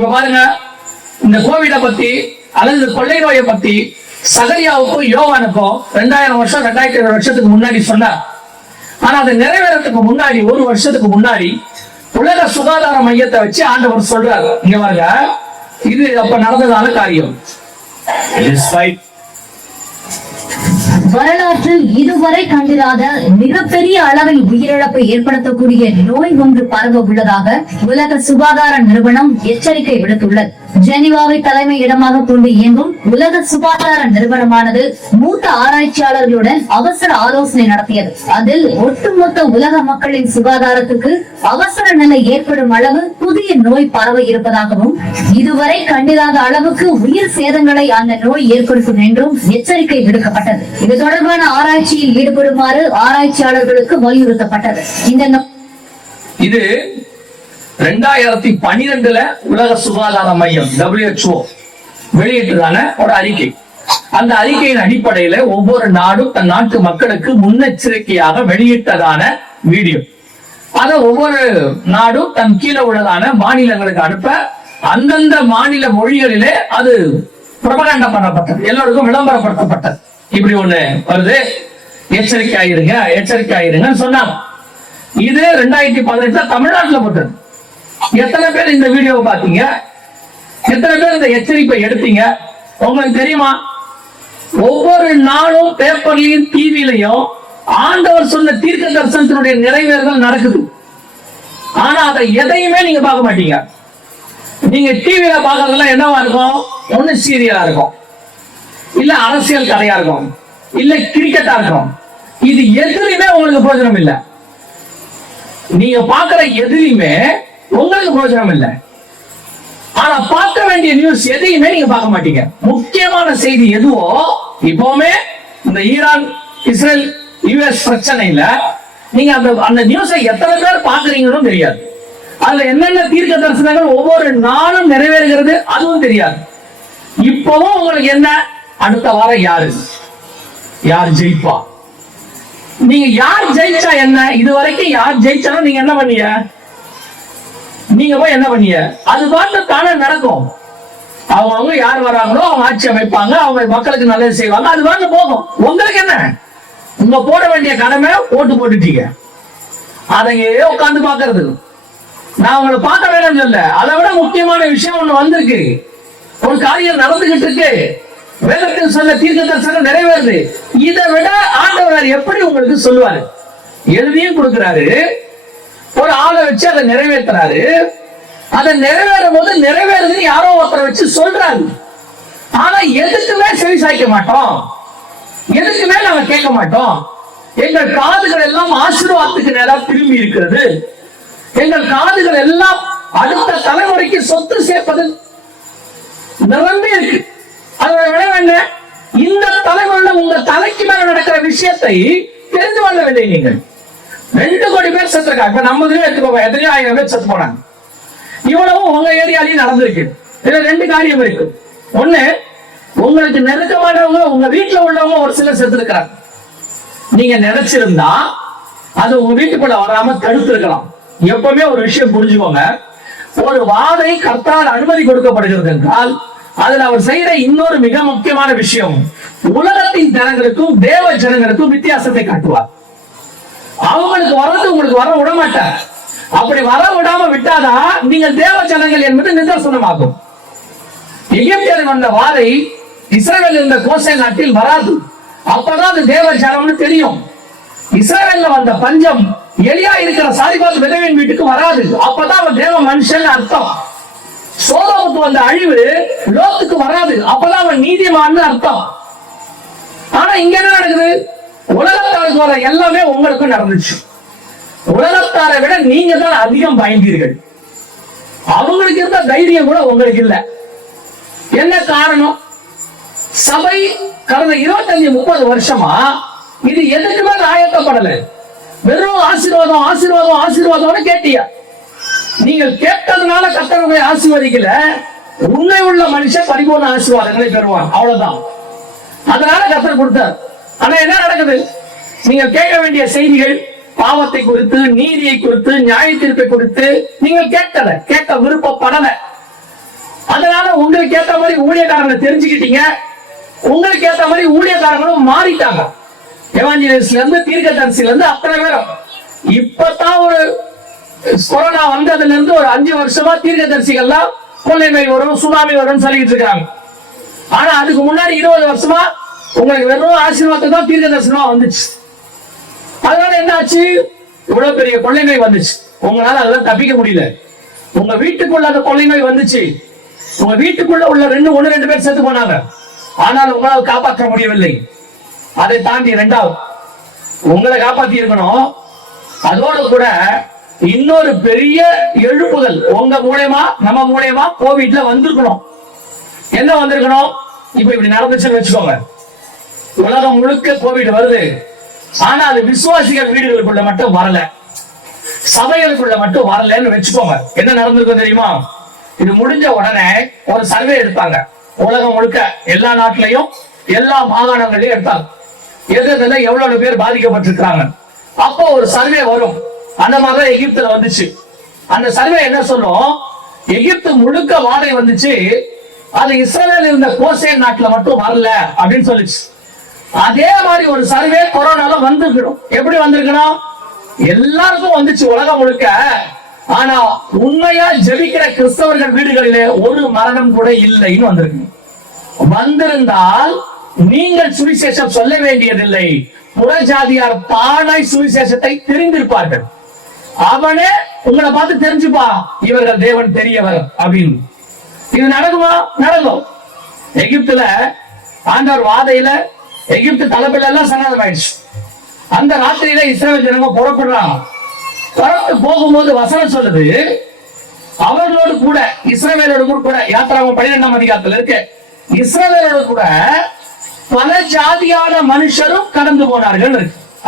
இப்ப பாருங்க, இந்த கோவிட பத்தி அல்லது கொள்ளை நோயை பத்தி சகரியாவுக்கும் யோவானுக்கும் 2000 வருஷம் 2500 வருஷத்துக்கு முன்னாடி சொன்னார். ஆனா அதை நிறைவேறதுக்கு முன்னாடி 1 வருஷத்துக்கு முன்னாடி உலக சுகாதார மையத்தை வச்சு ஆண்டவர் சொல்றாரு. இங்க பாருங்க, இது அப்ப நடந்ததான காரியம். வரலாற்றில் இதுவரை கண்டிராத மிகப்பெரிய அளவில் உயிரிழப்பை ஏற்படுத்தக்கூடிய நோய் ஒன்று பரவ உள்ளதாக உலக சுகாதார நிறுவனம் எச்சரிக்கை விடுத்துள்ளது. ஜெனீவாவை தலைமை இடமாக கொண்டு இயங்கும் உலக சுகாதார நிறுவனமானது மூத்த ஆராய்ச்சியாளர்களுடன் அவசர ஆலோசனை நடத்தியது. அதில் ஒட்டுமொத்த உலக மக்களின் சுகாதாரத்துக்கு அவசர நிலை ஏற்படும் அளவு புதிய நோய் பரவ இருப்பதாகவும் இதுவரை கண்டிராத அளவுக்கு உயிர் சேதங்களை அந்த நோய் ஏற்படுத்தும் என்றும் எச்சரிக்கை விடுக்கப்பட்டது. இது தொடர்பான ஆராய்ச்சியில் ஈடுபடுமாறு ஆராய்ச்சியாளர்களுக்கு வலியுறுத்தப்பட்டது. இது 2012 உலக சுகாதார மையம் WHO வெளியிட்டதான ஒரு அறிக்கை. அந்த அறிக்கையின் அடிப்படையில ஒவ்வொரு நாடும் தன் நாட்டு மக்களுக்கு முன்னெச்சரிக்கையாக வெளியிட்டதான வீடியோ. அத ஒவ்வொரு நாடும் தன் கீழே உள்ளதான மாநிலங்களுக்கு அனுப்ப அந்தந்த மாநில மொழிகளிலே அது புரபகண்டா பண்ணப்பட்டது, எல்லோருக்கும் விளம்பரப்படுத்தப்பட்டது. இப்படி ஒண்ணு வருது, எச்சரிக்கை ஆயிருங்க எச்சரிக்கை ஆயிருங்கன்னு சொன்னாங்க. இது 2018 தமிழ்நாட்டில் போட்டது. எத்தனை பேர் இந்த வீடியோவை பார்த்தீங்க? எத்தனை பேர் இந்த எச்சரிப்பை எடுத்தீங்க? உங்களுக்கு தெரியுமா, ஒவ்வொரு நாளும் பேப்பர்லயும் டிவிலையும் ஆண்டவர் சொன்ன தீர்க்க தரிசனத்தினுடைய நிறைவேறுதல் நடக்குது. ஆனா அதை எதையுமே நீங்க பார்க்க மாட்டீங்க. நீங்க டிவியில பார்க்கறதெல்லாம் என்னவா இருக்கும்? ஒண்ணு சீரியலா இருக்கும், இல்ல அரசியல் கதையா இருக்கும், இல்ல கிரிக்கெட்டா இருக்கும். இது எதுலையுமே உங்களுக்கு பிரயோஜனம் இல்லை. நீங்க பார்க்கிற எதுலையுமே உங்களுக்கு பிரயோஜனம் இல்லை. ஆனா பார்க்க வேண்டிய நியூஸ் எதையுமே நீங்க பார்க்க மாட்டீங்க. முக்கியமான செய்தி எதுவோ, இப்பவுமே இந்த ஈரான் இஸ்ரேல் யுஎஸ் பிரச்சனையில நீங்க அந்த நியூஸை எத்தனை பேர் பாக்குறீங்கன்னு தெரியாது. அதுல என்னென்ன தீர்க்க தரிசனங்கள் ஒவ்வொரு நாளும் நிறைவேறுகிறது அதுவும் தெரியாது. இப்பவும் உங்களுக்கு என்ன, அடுத்த வாரம் யார் ஜெயிப்பா, நீங்க யார் ஜெயிச்சா என்ன, இதுவரைக்கும் யார் ஜெயிச்சாலும் நீங்க என்ன பண்ணீங்க, நீங்க போய் என்ன பண்ணீங்க, அது பாட்டு தானே நடக்கும். அவங்க யார் வராங்களோ அவங்க ஆட்சி அமைப்பாங்க, அவங்க மக்களுக்கு நல்லது செய்வாங்க, அது பாட்டு போகும். உங்களுக்கு என்ன, உங்க போட வேண்டிய கடமை ஓட்டு போட்டுட்டீங்க, அதையே உட்கார்ந்து பாக்குறது. நான் உங்களை பார்க்க வேணும்னு சொல்ல, அதை விட முக்கியமான விஷயம் ஒண்ணு வந்திருக்கு. ஒரு காரியம் நடந்துகிட்டு இருக்கு, வேதத்தில் சொல்ல தீர்க்க தரிசனம் நிறைவேறுது. இதை விட ஆண்டவர் எப்படி உங்களுக்கு சொல்லுவாரு? எழுதியும் கொடுக்கிறாரு, ஒரு ஆளை வச்சு அதை நிறைவேற்றுறாரு. அதை நிறைவேறும் போது நிறைவேறுதுன்னு யாரோ ஒருத்தரை வச்சு சொல்றாரு. ஆனா எதுக்குமே செவி சாய்க்க மாட்டோம், எதுக்குமே நாம கேட்க மாட்டோம். எங்கள் காதுகள் எல்லாம் ஆசீர்வாதத்துக்கு நேரம் திரும்பி இருக்கிறது. எங்கள் காதுகள் எல்லாம் அடுத்த தலைமுறைக்கு சொத்து சேர்ப்பது நிரம்பி இருக்கு. அதோட விளைவு என்ன? இந்த தலைமுறையில உங்க தலைக்கு மேல நடக்கிற விஷயத்தை தெரிந்து கொள்ள வேண்டிய நீங்கள் 2 கோடி பேர் செத்துருக்காங்க. இப்ப நம்ம எடுத்துக்கோங்க, எத்தனையோ 1000 பேர் செத்து போனாங்க. இவ்வளவும் உங்க ஏரியாலையும் நடந்திருக்கு. இதுல 2 காரியம் இருக்கு. ஒண்ணு, உங்களுக்கு நெருக்கமானவங்க உங்க வீட்டுல உள்ளவங்க ஒரு சிலர் செத்து இருக்கிறாங்க. நீங்க நினைச்சிருந்தா அது உங்க வீட்டுக்குள்ள வராம தடுத்து இருக்கலாம். எப்பவுமே ஒரு விஷயம் புரிஞ்சுக்கோங்க, ஒரு வாதை கர்த்தரால் அனுமதி கொடுக்கப்படுகிறது என்றால் அதுல அவர் செய்யற இன்னொரு மிக முக்கியமான விஷயம், உலகத்தின் ஜனங்களுக்கும் தேவ ஜனங்களுக்கும் வித்தியாசத்தை காட்டுவார். அவங்களுக்கு வர்றது உங்களுக்கு வர விட மாட்டார். அப்படி வர விடாம விட்டாதான் நீங்கள் தேவ ஜனங்கள் என்பது நிதர்சனமாகும். எகிப்தியர் வந்த வாதை இஸ்ரவேல் இருந்த கோசே நாட்டில் வராது. அப்பதான் அது தேவ ஜனம்னு தெரியும். இஸ்ரவேல்ல வந்த பஞ்சம் எலியா இருக்கிற சாரிபாத் விதவின் வீட்டுக்கு வராது. அப்பதான் அவன் தேவ மனுஷன் அர்த்தம். சோதோமுக்கு வந்த அழிவு லோத்துக்கு வராது. அப்பதான் அவன் நீதிமான்னு அர்த்தம். ஆனா இங்க என்ன நடக்குது? உலகத்தாருக்கு வர எல்லாமே உங்களுக்கும் நடந்துச்சு. உலகத்தாரை விட நீங்க தான் அதிகம் பயந்தீர்கள். அவங்களுக்கு இருந்த தைரியம் கூட உங்களுக்கு இல்ல. என்ன காரணம்? சபை கடந்த 25-30 வருஷமா இது எதுக்குமே ஆயத்தப்படல. வெறும் ஆசீர்வாதம் ஆசீர்வாதம் ஆசீர்வாதம்னு கேட்டியா? நீங்கள் கேட்டதுனால கர்த்தர் உங்களை ஆசீர்வதிக்கல. உண்மை உள்ள மனுஷன் பரிபூர்ண ஆசீர்வாதங்களை பெறுவான், அவ்வளவுதான். அதனால கர்த்தர் கொடுத்தார். ஆனா என்ன நடக்குது? நீங்கள் கேட்க வேண்டிய செய்திகள் பாவத்தை குறித்து, நீதியை குறித்து, நியாய தீர்ப்பை குறித்து நீங்கள் கேட்கல, கேட்க விருப்பப்படல. அதனால உங்களுக்கு ஏத்த மாதிரி ஊழியக்காரங்களை தெரிஞ்சுக்கிட்டீங்க, உங்களுக்கு ஏத்த மாதிரி ஊழியக்காரங்களும் மாறிட்டாங்க. எவாஞ்சலிஸ்ட்ல இருந்து தீர்க்கதரிசில இருந்து அத்தனை பேரும். இப்பதான் ஒரு கொரோனா வந்ததுல இருந்து ஒரு 5 வருஷமா தீர்க்கதரிசிகள்லாம் கொள்ளை நோய் வரும், சுனாமி வரும்னு சொல்லிட்டு இருக்காங்க. ஆனா அதுக்கு முன்னாடி 20 வருஷமா உங்களுக்கு வெறும் ஆசீர்வாதத்தை தான் தீர்க்க தரிசனமா வந்துச்சு. அதனால என்ன ஆச்சு? இவ்வளவு பெரிய கொள்ளை நோய் வந்துச்சு. உங்களால அதெல்லாம் தப்பிக்க முடியல. உங்க வீட்டுக்குள்ள அந்த கொள்ளை நோய் வந்துச்சு. உங்க வீட்டுக்குள்ள உள்ள 1-2 பேர் செத்து போனாங்க. ஆனால் உங்களால் காப்பாற்ற முடியவில்லை. அதை தாண்டி 2வது உங்களை காப்பாத்தி இருக்கணும். அதோடு கூட இன்னொரு பெரிய எழுப்புதல் உங்க மூலமா நம்ம மூலமா கோவிட்ல வந்திருக்கணும். என்ன வந்திருக்கணும்? இப்ப இப்படி நடந்துச்சுன்னு வச்சுக்கோங்க, உலகம் முழுக்க கோவிட் வருது. ஆனா அது விசுவாசிகள் வீடுகளுக்குள்ள மட்டும் வரல, சபைகளுக்குள்ள மட்டும் வரலன்னு வச்சுக்கோங்க. என்ன நடந்திருக்கும் தெரியுமா? இது முடிஞ்ச உடனே ஒரு சர்வே எடுத்தாங்க. உலகம் முழுக்க எல்லா நாட்டிலையும் எல்லா மாகாணங்களையும் எடுத்தாங்க. எதுல எவ்வளவு பேர் பாதிக்கப்பட்டிருக்கிறாங்க. அப்போ ஒரு சர்வே வரும். அந்த மாதிரி எகிப்துல வந்துச்சு. அந்த சர்வே என்ன சொல்லும்? எகிப்து முழுக்க வாடகை வந்துச்சு, அது இஸ்ரேல் இருந்த கோசேன் நாட்டுல மட்டும் வரல அப்படின்னு சொல்லிச்சு. அதே மாதிரி ஒரு சர்வே கொரோனால வந்திருக்கணும். எப்படி வந்திருக்கணும்? எல்லாருக்கும் வந்துச்சு உலகம் முழுக்க. ஆனா உண்மையா ஜெபிக்கிற கிறிஸ்தவர்கள் வீடுகளிலே ஒரு மரணம் கூட இல்லைன்னு வந்திருக்கு. வந்திருந்தால் நீங்கள் சுவிசேஷம் சொல்ல வேண்டியதில்லை. புறஜாதியார் தானாய் சுவிசேஷத்தை தெரிந்திருப்பார்கள். அவனே உங்களை பார்த்து தெரிஞ்சுப்பா, இவர்கள் தேவன் தெரியவர் அப்படின்னு. இது நடக்குமா? நடக்கும். எகிப்துல ஆண்டவர் வாதையில எகிப்து தலைப்பில எல்லாம் சன்னாதம் ஆயிடுச்சு. அந்த ராத்திரியில இஸ்ரவேல் ஜனங்க புறப்படுறாங்க. புறப்பட்டு போகும்போது வசனம் சொல்லுது, அவர்களோடு கூட இஸ்ரவேலோடு கூட யாத்திராகம் 12ஆம் அதிகாரத்துல இருக்கு, இஸ்ரவேலோடு கூட பல ஜாதியான மனுஷரும் கடந்து போனார்கள்.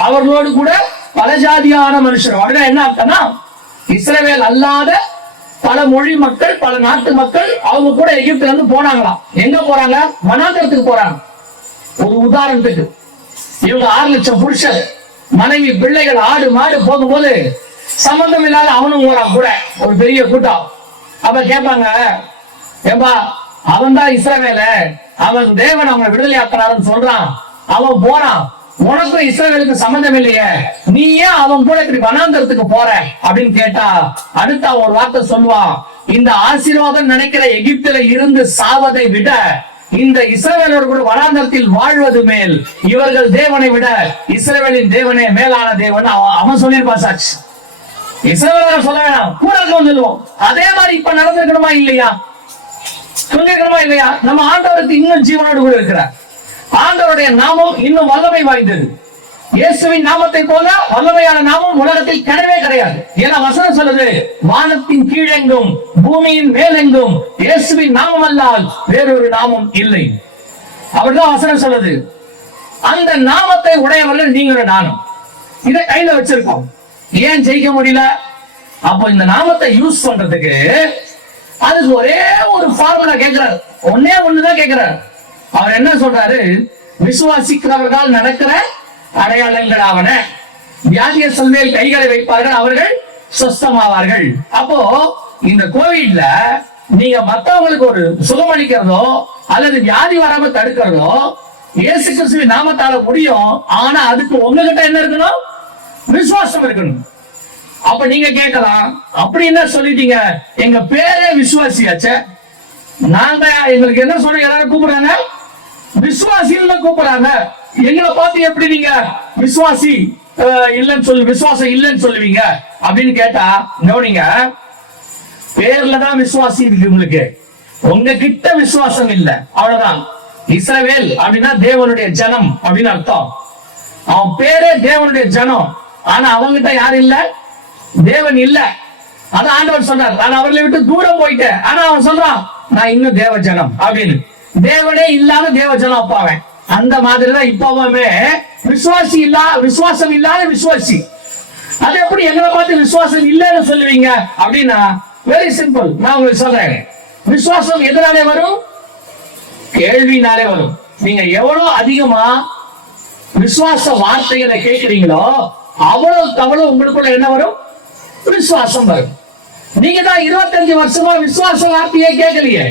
அவர்களோடு கூட பல ஜாதியான மனுஷரும். அப்படின்னா என்ன அர்த்தம்னா, இஸ்ரவேல் அல்லாத பல மொழி மக்கள், பல நாட்டு மக்கள் அவங்க கூட எகிப்துல இருந்து போனாங்களாம். எங்க போறாங்க? வனாந்தரத்துக்கு போறாங்க. ஒரு உதாரணத்துக்கு, இவங்க 6 லட்சம் புருஷர், மனைவி, பிள்ளைகள், ஆடு மாடு போகும்போது சம்பந்தம் இல்லாத அவனும் போறான் கூட, ஒரு பெரிய கூட்டம். அப்ப கேட்பாங்க, ஏம்பா அவன் தான் இஸ்ரவேல, அவன் தேவன் அவனை விடுதலை ஆக்குறான்னு சொல்றான், அவன் போறான், உனக்கும் இஸ்ரவேலுக்கு சம்பந்தம் இல்லையே, நீ ஏன் அவன் கூட இப்படி வனாந்தரத்துக்கு போற அப்படின்னு கேட்டா, அடுத்த ஒரு வார்த்தை சொல்லுவான், இந்த ஆசீர்வாதம் நினைக்கிற எகிப்துல இருந்து சாவதை விட இந்த இஸ்ரவேலோடு கூட வனாந்தரத்தில் வாழ்வது மேல். இவர்கள் தேவனை விட இஸ்ரவேலின் தேவனே மேலான தேவன் அவன் சொல்லியிருப்பான். சாட்சி இஸ்ரவேலர் சொல்ல வேணாம், கூட இருக்கவும் சொல்லுவோம். அதே மாதிரி இப்ப நடந்திருக்கணுமா இல்லையா? சொல்லிருக்கணுமா இல்லையா? நம்ம ஆண்டவருக்கு இன்னும் ஜீவனோடு கூட இருக்கிறார். ஆண்டவருடைய நாமம் இன்னும் வல்லமை வாய்ந்தது. இயேசுவின் நாமத்தை போல வல்லமையான நாமம் உலகத்தில் கிடையவே கிடையாது. ஏன்னா வசனம் சொல்லுது, வானத்தின் கீழெங்கும் பூமியின் மேலெங்கும் இயேசுவின் நாமம் அல்லால் வேறொரு நாமம் இல்லை. அப்படிதான் வசனம் சொல்லுது. அந்த நாமத்தை உடையவர்கள் நீங்களும் நானும். இதை கையில வச்சிருக்கோம். ஏன் ஜெயிக்க முடியல? அப்போ இந்த நாமத்தை யூஸ் பண்றதுக்கு அதுக்கு ஒரே ஒரு ஃபார்முலா கேட்கிறார். ஒண்ணுதான் கேட்கிறார். அவர் என்ன சொல்றாரு? விசுவாசிக்கிறவர்கள் நடக்கிற அடையாளங்கள் ஆவன, வியாதியஸ்தர் மேல் கைகளை வைப்பார்கள், அவர்கள் சுஸ்தமாவார்கள். அப்போ இந்த கோவிட்ல நீங்க மத்தவங்களுக்கு ஒரு சுகமளிக்கிறதோ அல்லது வியாதி வராம தடுக்கிறதோ இயேசு கிறிஸ்துவின் நாமத்தால முடியும். ஆனா அதுக்கு உங்ககிட்ட என்ன இருக்கணும்? விசுவாசம் இருக்கணும். அப்ப நீங்க கேட்கலாம், அப்படி என்ன சொல்லிட்டீங்க, எங்க பேரே விசுவாசியாச்சே, நாங்க எங்களுக்கு என்ன சொல்ற, எல்லாரும் கூப்பிடுறாங்க விசுவாசின்னு கூப்பிடுறாங்க, எங்களை பார்த்து எப்படி நீங்க விசுவாசி இல்லைன்னு சொல்லு, விசுவாசம் இல்லைன்னு சொல்லுவீங்க அப்படின்னு கேட்டா, கவனிங்க, பேர்ல தான் விசுவாசி இருக்கு உங்களுக்கு, உங்ககிட்ட விசுவாசம் இல்ல, அவ்வளவுதான். இஸ்ரவேல் அப்படின்னா தேவனுடைய ஜனம் அப்படின்னு அர்த்தம். அவன் பேரே தேவனுடைய ஜனம், ஆனா அவங்கிட்ட யாரு இல்ல? தேவன் இல்ல. அதான் ஆண்டவர் சொல்றார், நான் அவர்களை விட்டு தூரம் போயிட்டேன், ஆனா அவன் சொல்றான் நான் இன்னும் தேவ ஜனம் அப்படின்னு. தேவனே இல்லாத தேவ ஜனம் அப்பாவன். அந்த மாதிரிதான் இப்பவுமே விசுவாசி விசுவாசம் இல்லாத விசுவாசி. அது எப்படி எங்களை பார்த்து விசுவாசம் இல்லைன்னு சொல்லுவீங்க அப்படின்னா, வெரி சிம்பிள், நான் உங்களுக்கு சொல்றேன். விசுவாசம் எதனாலே வரும்? கேள்வினாலே வரும். நீங்க எவ்வளவு அதிகமா விசுவாச வார்த்தைகளை கேட்கிறீங்களோ அவ்வளவு உங்களுக்குள்ள என்ன வரும்? விசுவாசம் வரும். நீங்க தான் 25 வருஷமா விசுவாச வார்த்தையே கேட்கலையே,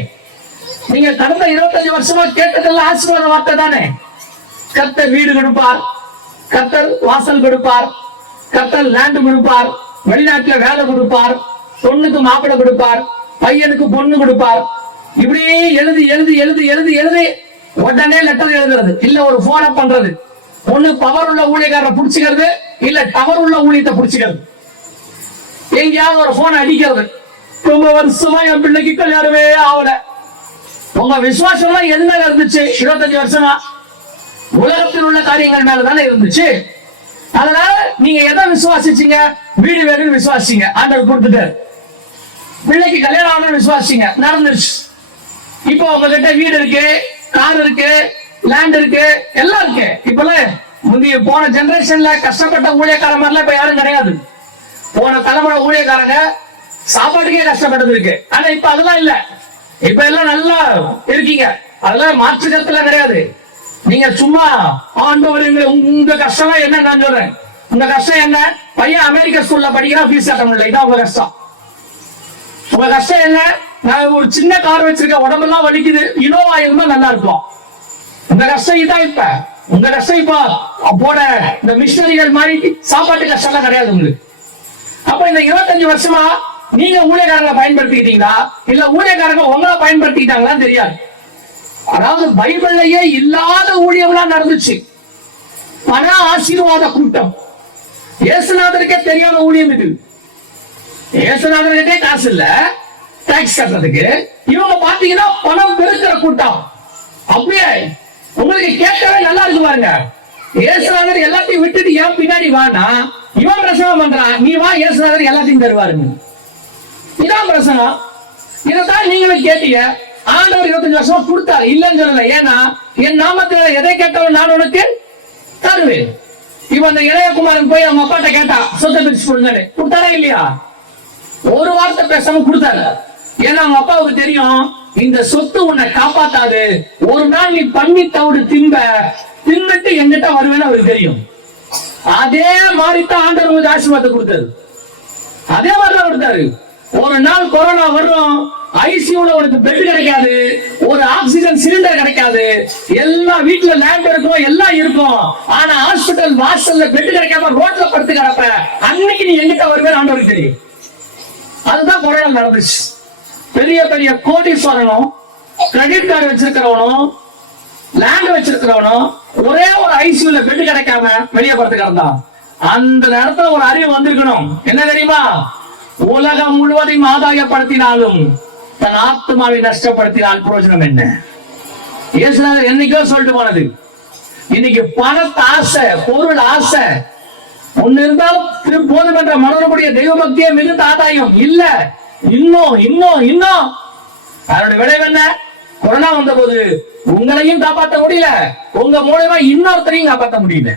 நீங்க கடந்த 25 வருஷமா கேட்டதெல்லாம் ஆசீர்வாத வார்த்தை தானே. கர்த்தர் வீடு கொடுப்பார், கர்த்தர் வாசல் கொடுப்பார், கர்த்தர் லேண்ட் கொடுப்பார், வெளிநாட்டுல வேலை கொடுப்பார், பொண்ணுக்கு மாப்பிள்ளை கொடுப்பார், பையனுக்கு பொண்ணு கொடுப்பார். இப்படியே எழுதி எழுதி எழுதி எழுதி எழுதி உடனே லெட்டர் எழுதுறது இல்ல, ஒரு போனை பண்றது. ஒண்ணு பவர் உள்ள ஊழியக்காரரை புடிச்சுக்கிறது, இல்ல டவர் உள்ள ஊழியத்தை புடிச்சுக்கிறது. எங்கேயாவது ஒரு போன் அடிக்கிறது. ரொம்ப வருஷமா என் பிள்ளைக்கு கல்யாணமே ஆகல. உங்க விசுவாசம் எது மேல இருந்துச்சு? 25 வருஷமா உலகத்தில் உள்ள காரியங்கள் மேலதானே இருந்துச்சு. அதனால நீங்க எதை விசுவாசிச்சீங்க? வீடு வேணும்னு விசுவாசிங்க, ஆண்டவர் கொடுத்துட்டாரு. பிள்ளைக்கு கல்யாணம் ஆகணும்னு விசுவாசிங்க, நடந்துருச்சு. இப்போ உங்ககிட்ட வீடு இருக்கு, கார் இருக்கு, லேண்ட் இருக்கு, எல்லாம் இருக்கு. இப்பெல்லாம் முந்தைய போன ஜெனரேஷன்ல கஷ்டப்பட்ட ஊழியக்கார மாதிரிலாம் இப்ப யாரும் கிடையாது. போன தலைமுறை ஊழியக்காரங்க சாப்பாட்டுக்கே கஷ்டப்பட்டது இருக்கு. ஆனா இப்ப அதெல்லாம் இல்ல. இப்ப எல்லாம் நல்லா இருக்கீங்க, அதெல்லாம் மாற்று கருத்துல கிடையாது. நீங்க சும்மா ஆண்டவர் உங்க கஷ்டம் என்ன நான் சொல்றேன். உங்க கஷ்டம் என்ன? பையன் அமெரிக்கா ஸ்கூல்ல படிக்கிறான், ஃபீஸ் கட்ட முடியல, இதான் உங்க கஷ்டம். உங்க கஷ்டம் என்ன? நான் ஒரு சின்ன கார் வச்சிருக்கேன், உடம்பெல்லாம் வலிக்குது, இனோவா இருந்தா நல்லா இருக்கும். உங்க கஷ்டம் இதான். இப்ப உங்க கஷ்டம் இப்ப போட இந்த மிஷினரிகள் மாதிரி சாப்பாட்டு கஷ்டம் எல்லாம் கிடையாது உங்களுக்கு. அப்ப இந்த 25 வருஷமா நீங்க ஊழியக்காரங்களை பயன்படுத்திக்கிட்டீங்களா, இல்ல ஊழியக்காரங்க உங்களை பயன்படுத்திக்கிட்டாங்களா தெரியாது. அதாவது பைபிள்லயே இல்லாத ஊழியர்களா நடந்துச்சு. பண ஆசீர்வாத கூட்டம். இயேசுநாதருக்கே தெரியாத ஊழியம் இது. இயேசுநாதருக்கே காசு இல்ல டாக்ஸ் கட்டுறதுக்கு, இவங்க பாத்தீங்கன்னா பணம் பெருக்கிற கூட்டம். அப்படியே உங்களுக்கு கேட்கவே நல்லா இருக்கு பாருங்க. இயேசுநாதர் எல்லாத்தையும் விட்டுட்டு ஏன் பின்னாடி வானா, இவன் பிரசங்கம் பண்றான், நீ வா, இயேசுநாதர் எல்லாத்தையும் தருவாருங்க. இதான் பிரசங்கம். இதைத்தான் நீங்களும் கேட்டீங்க. ஆண்டவர் 25 வருஷமா கொடுத்தாரு, இல்லன்னு சொல்லல. ஏன்னா என் நாமத்துல எதை கேட்டவன் நான் உனக்கு தருவேன். இப்ப அந்த இளையகுமாரன் போய் அவங்க அப்பாட்ட கேட்டா சொத்தை பிரிச்சு கொடுங்க, கொடுத்தாரா இல்லையா? ஒரு வார்த்தை பேசாம கொடுத்தாரு. ஏன்னா அவங்க அப்பாவுக்கு தெரியும், இந்த சொத்து உன்னை காப்பாத்தாது. ஒரு நாள் நீ பண்ணி தவிடு தின்னுட்டு எங்கிட்ட வருவேன்னு அவருக்கு தெரியும். அதே மாதிரிதான் ஆண்டவர் ஆசீர்வாதத்தை கொடுத்தாரு. அதே மாதிரிதான் கொடுத்தாரு. ஒரு நாள் கொரோனா வரும், ஐசியூல உனக்கு பெட் கிடைக்காது, ஒரு ஆக்சிஜன் சிலிண்டர் கிடைக்காது, எல்லா வீட்டுல லேண்ட் இருக்கும், எல்லாம் இருக்கும். ஆனா ஹாஸ்பிட்டல் வாசல்ல பெட் கிடைக்காம ரோட்ல படுத்து கிடப்ப, அன்னைக்கு நீ எங்கிட்ட வருவேன் ஆண்டவருக்கு தெரியும். அதுதான் கொரோனா நடந்துச்சு. பெரிய பெரிய கோடீஸ்வரனும் கிரெடிட் கார்டு வச்சிருக்கிறவனும் லேண்ட் வச்சிருக்கிறவனும் ஒரே ஒரு ஐசியூல பெட் கிடைக்காம வெளியே படுத்து கிடந்தான். அந்த நேரத்துல ஒரு அறிவு வந்திருக்கணும். என்ன தெரியுமா? உலகம் முழுவதையும் ஆதாயப்படுத்தினாலும் தன் ஆத்மாவை நஷ்டப்படுத்தினால் பிரயோஜனம் என்ன? இயேசுநாதர் என்னைக்கோ சொல்லிட்டு போனது. இன்னைக்கு பணத்தை ஆசை, பொருள் ஆசை ஒண்ணு இருந்தாலும் போதும் என்ற மனோரமுடைய தெய்வ பக்தியே மிகுந்த ஆதாயம் இல்ல. இன்னும் இன்னும் இன்னும் அதனுடைய விளைவு என்ன? கொரோனா வந்த போது உங்களையும் காப்பாற்ற முடியல, உங்க மூலமா இன்னொருத்தரையும் காப்பாற்ற முடியல.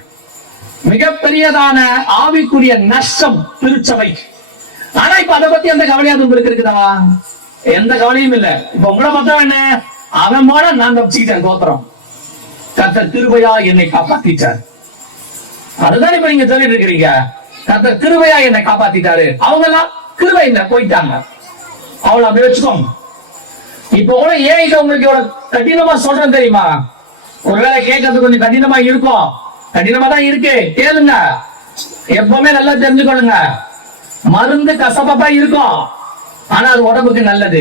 மிகப்பெரியதான ஆவிக்குரிய நஷ்டம் திருச்சபை. ஆனா இப்ப அதை பத்தி எந்த கவலையாவது உங்களுக்கு இருக்குதா? எந்த கவலையும் இல்ல. இப்ப உங்களை பார்த்தா என்ன, அவன் போல நான் தப்பிச்சுக்கிட்டேன், கோத்திரம் கர்த்தர் கிருபையா என்னை காப்பாத்திட்டார். அதுதான் இப்ப நீங்க சொல்லிட்டு இருக்கிறீங்க, கர்த்தர் கிருபையா என்னை காப்பாத்திட்டாரு. அவங்க எல்லாம் கிருபை இல்ல போயிட்டாங்க, அவளை அப்படி வச்சுக்கோங்க. இப்ப கூட ஏன் இதை உங்களுக்கு இவ்வளவு கடினமா சொல்றேன் தெரியுமா? ஒருவேளை கேட்கறது கொஞ்சம் கடினமா இருக்கும், கடினமா தான் இருக்கு, கேளுங்க. எப்பவுமே நல்லா தெரிஞ்சுக்கொள்ளுங்க, மருந்து கசப்பா இருக்கும், ஆனா அது உடம்புக்கு நல்லது.